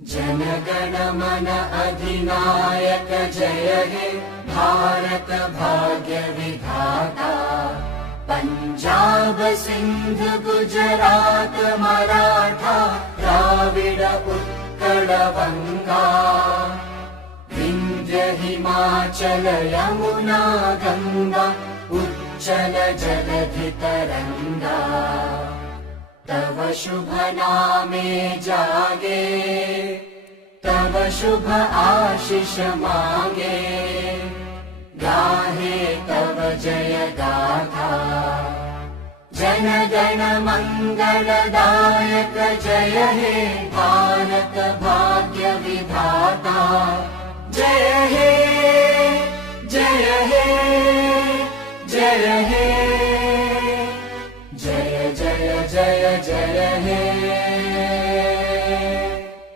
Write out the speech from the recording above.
जनगण मन अधिनायक जय हे भारत भाग्य विधाता। पंजाब सिंध गुजरात मराठा द्राविड उत्कल बंगा। विंध्य हिमाचल यमुना गंगा उच्चल जलधि तरंगा। तव शुभ नामे जागे तव शुभ आशीष मांगे। गाहे तव जय गाथा जन गण मंगलदायक जय हे भारत